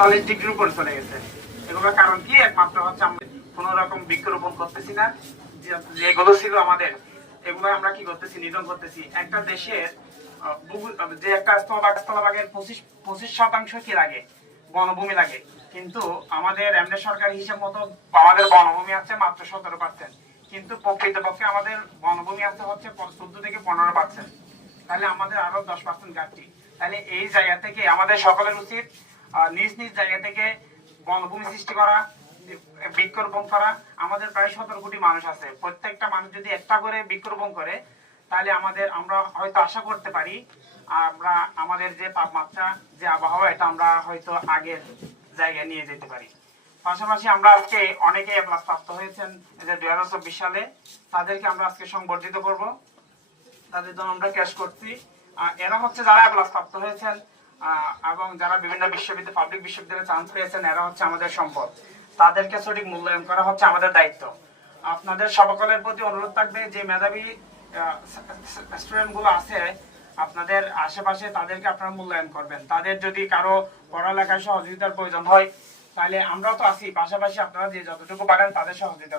চল্লিশ ডিগ্রির উপরে চলে গেছে। এগুলোর কারণ কি? একমাত্র হচ্ছে আমরা কোন রকম বৃক্ষরোপণ করতেছি না। যেগুলো ছিল আমাদের, এগুলো আমরা কি করতেছি? নিধন করতেছি। একটা দেশের যে একটা স্থলভাগ স্থলভাগের পঁচিশ পঁচিশ শতাংশ কি লাগে? বনভূমি লাগে। কিন্তু আমাদের এমনি সরকারি হিসাব মতো আমাদের বনভূমি আছে মাত্র সতেরো পার্সেন্ট কিন্তু প্রকৃতপক্ষে আমাদের বনভূমি আছে হচ্ছে চোদ্দ থেকে পনেরো পার্সেন্ট তাহলে আমাদের আরও দশ পার্সেন্ট ঘাটতি। তাহলে এই জায়গা থেকে আমাদের সকলের উচিত নিজ নিজ জায়গা থেকে বনভূমি সৃষ্টি করা, বৃক্ষরোপণ করা, আমাদের প্রায় সতেরো কোটি মানুষ আছে। প্রত্যেকটা মানুষ যদি একটা করে বৃক্ষরোপণ করে, তাহলে আমাদের, আমরা হয়তো আশা করতে পারি, আমরা, আমাদের যে তাপমাত্রা, যে আবহাওয়া, এটা আমরা হয়তো আগের জায়গায় নিয়ে যেতে পারি। পাশাপাশি আমরা আজকে অনেকে প্লাস প্রাপ্ত হয়েছেন যে দুই হাজার চব্বিশ সালে। তাদেরকে আমরা আজকে সংবর্ধিত করব। তাদের জন্য আমরা ক্যাশ করছি। এরা হচ্ছে যারা প্লাস প্রাপ্ত হয়েছেন এবং যারা বিভিন্ন বিশ্ববিদ্যালয় পাবলিক বিশ্ববিদ্যালয়ে চান্স পেয়েছেন, এরা হচ্ছে আমাদের সম্পদ। তাদেরকে সঠিক মূল্যায়ন করা হচ্ছে আমাদের দায়িত্ব। আপনাদের সকলের প্রতি অনুরোধ থাকবে যে মেধাবী স্টুডেন্টগুলো আছে, আপনাদের আশেপাশে তাদেরকে আপনারা মূল্যায়ন করবেন। তাদের যদি কারও পড়ালেখায় সহযোগিতার প্রয়োজন হয়, তাহলে আমরাও তো আছি। পাশাপাশি আপনারা যে যতটুকু পারেন, তাদের সহযোগিতা